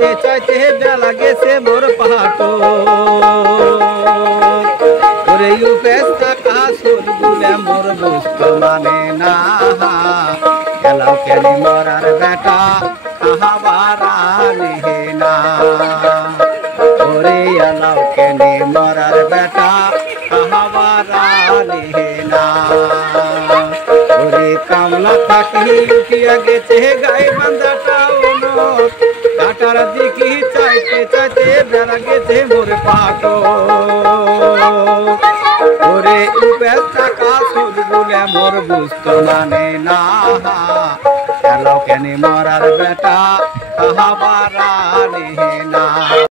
চাইতে চাইতে বেলা গেছে মোর পাটো ওরে উপেস টাকা সরগুলে মোর বুঝতো মানে না এলাও কেন মরার বেটা খাহাবারা নিহে না ওরে এলাও কেন মরার বেটা খাহাবারা নিহে না ওরে কামলা থাকি উঠিয়া গেছে গাই বান্ধাটা কাটার দিকে চাইতে চাইতে বেড়া গেছে মোর পাটো ওরে উপেস টাকা সুদ বলে মোর বুঝতো মানে না এলো কেন মরার বেটা খাহাবারা